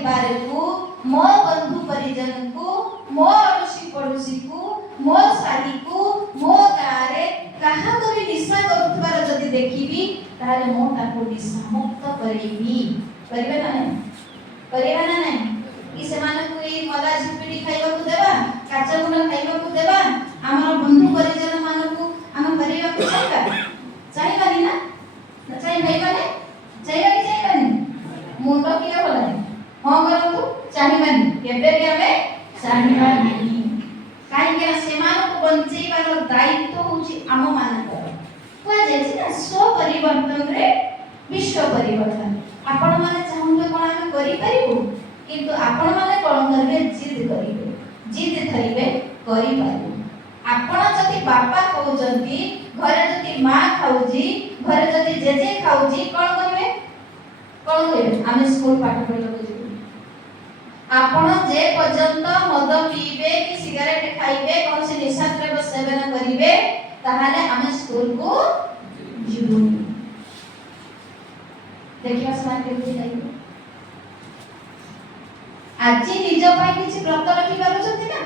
परिवार को, मो बंधु परिजन को, मो अड़ोसी पड़ोसी को, मो साथी को, मो गारे कहा को भी निशा करथबार जदि देखिबी ताले मो ताको निशा मुक्त करेबी। करिबे ना नहीं? करिबे ना नहीं? कि सेमान को ई मदा झिपिडी खाइबा को देबा, काचा गुण खाइबा को देबा, हमर बंधु परिजन मान को हम परिवार को चाहबा चाहबानी ना न चाहि भाईबाने चाहबा कि चाहबानी मुंड किए बोला हां करंतु चाहबानी केबे भी हमें चाहबानी काई के सेमान को बंचेबार दायित्व होची आम मानकर कोआ जायछि ना स्व परिवर्तन रे विश्व परिवर्तन। आपण माने चाहुबे कोन हम करि परिबो किंतु आपण माने कोन करबे जिद करिबे जिद धरिबे करि पारिबो। आपण जति बापा कहउजंती घरे जति मां खाउजी घरे जति जेजे खाउजी कोन करिवे आमे स्कूल पाठ पढिलो जे आपण जे पर्यंत मद पीबे कि सिगरेट खाइबे कोन से निशा द्रव्य सेवन करिवे ताहाले आमे स्कूल को जिबु। देखिबा समान केति जाइबो आजि निज पाई किछि व्रत रखि पारुछथि ना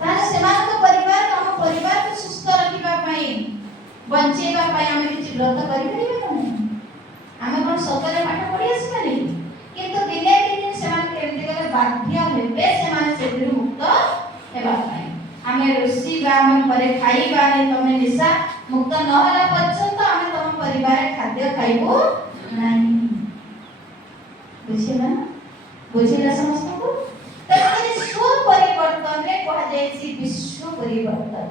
ताले सेमान को परिवार हम परिवार को सुस्थ रखिबा पाई बंचेबा पाई हम किछि व्रत करि परिबे ना हम कोन सतरे पाठ पढि आसिबानी किंतु दिने दिन सेमान केमति गले बाध्य हेबे सेमान सेबिरु मुक्त हेबा पाई हमें रोसीबा हम परे खाइबा ने तमे निशा मुक्त न होला पर्यंत हम तम परिवार खाद्य खाइबो नाही। बुझिला बुझिला समस्त को तब स्व परिवर्तन रे कहा जायछि विश्व परिवर्तन।